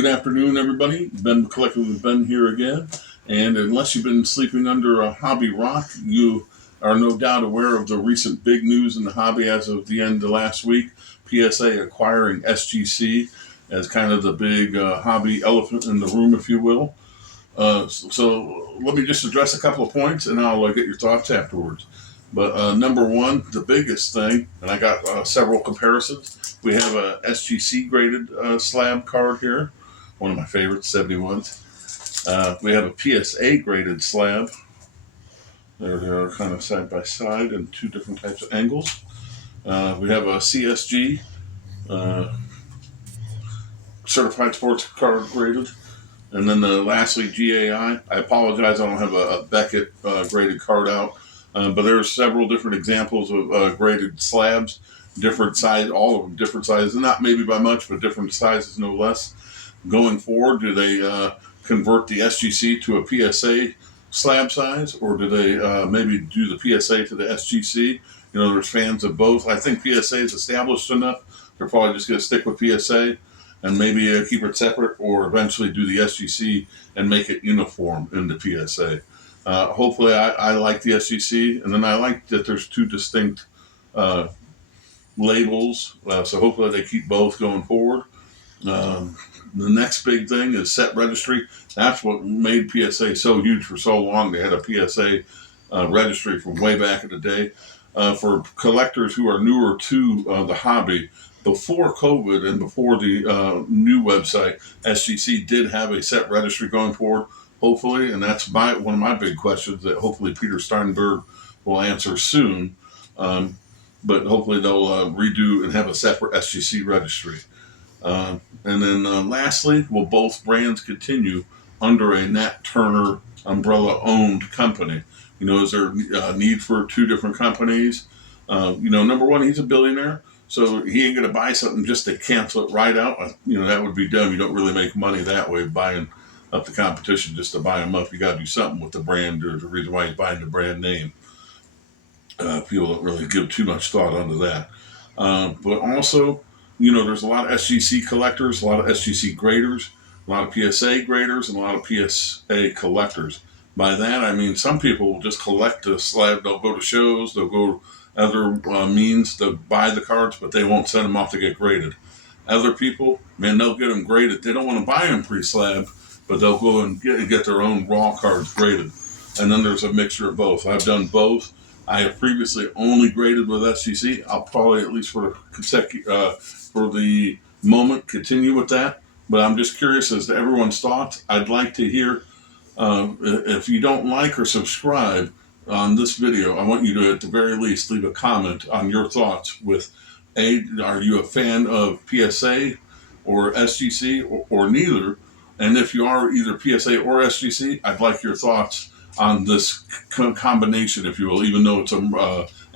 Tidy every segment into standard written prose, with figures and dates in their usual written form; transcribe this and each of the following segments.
Good afternoon, everybody. Ben Collective with Ben here again. And unless you've been sleeping under a hobby rock, you are no doubt aware of the recent big news in the hobby as of the end of last week. PSA acquiring SGC as kind of the big hobby elephant in the room, if you will. So let me just address a couple of points, and I'll get your thoughts afterwards. But number one, the biggest thing, and I got several comparisons. We have a SGC graded slab card here, one of my favorites, 71s. We have a PSA graded slab. There they are, kind of side by side in two different types of angles. We have a CSG certified sports card graded. And then lastly, GAI. I apologize, I don't have a Beckett graded card out. But there are several different examples of graded slabs, different size, all of them different sizes, not maybe by much, but different sizes no less. Going forward, do they convert the SGC to a PSA slab size, or do they maybe do the PSA to the SGC? You know, there's fans of both. I think PSA is established enough. They're probably just going to stick with PSA and maybe keep it separate, or eventually do the SGC and make it uniform in the PSA. Hopefully, I like the SGC, and then I like that there's two distinct labels, so hopefully they keep both going forward. The next big thing is set registry. That's what made PSA so huge for so long. They had a PSA registry from way back in the day. For collectors who are newer to the hobby, before COVID and before the new website, SGC did have a set registry going forward, hopefully, and that's one of my big questions that hopefully Peter Steinberg will answer soon. But hopefully they'll redo and have a separate SGC registry. And then lastly, will both brands continue under a Nat Turner umbrella-owned company? You know, is there a need for two different companies? Number one, he's a billionaire, so he ain't going to buy something just to cancel it right out. That would be dumb. You don't really make money that way, buying up the competition just to buy them up. You got to do something with the brand, or the reason why he's buying the brand name. People don't really give too much thought onto that. But also, there's a lot of SGC collectors, a lot of SGC graders, a lot of PSA graders, and a lot of PSA collectors. By that, I mean some people will just collect the slab. They'll go to shows, they'll go other means to buy the cards, but they won't send them off to get graded. Other people, man, they'll get them graded. They don't want to buy them pre-slab, but they'll go and get their own raw cards graded. And then there's a mixture of both. I've done both. I have previously only graded with SGC. I'll probably, at least for the moment, continue with that. But I'm just curious as to everyone's thoughts. I'd like to hear, if you don't like or subscribe on this video, I want you to, at the very least, leave a comment on your thoughts with, are you a fan of PSA or SGC or neither? And if you are either PSA or SGC, I'd like your thoughts on this combination, if you will, even though it's an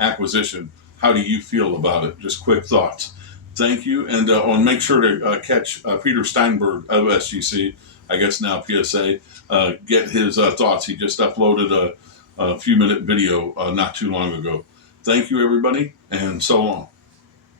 acquisition. How do you feel about it? Just quick thoughts. Thank you. And make sure to catch Peter Steinberg of SGC, I guess now PSA, get his thoughts. He just uploaded a few-minute video not too long ago. Thank you, everybody, and so long.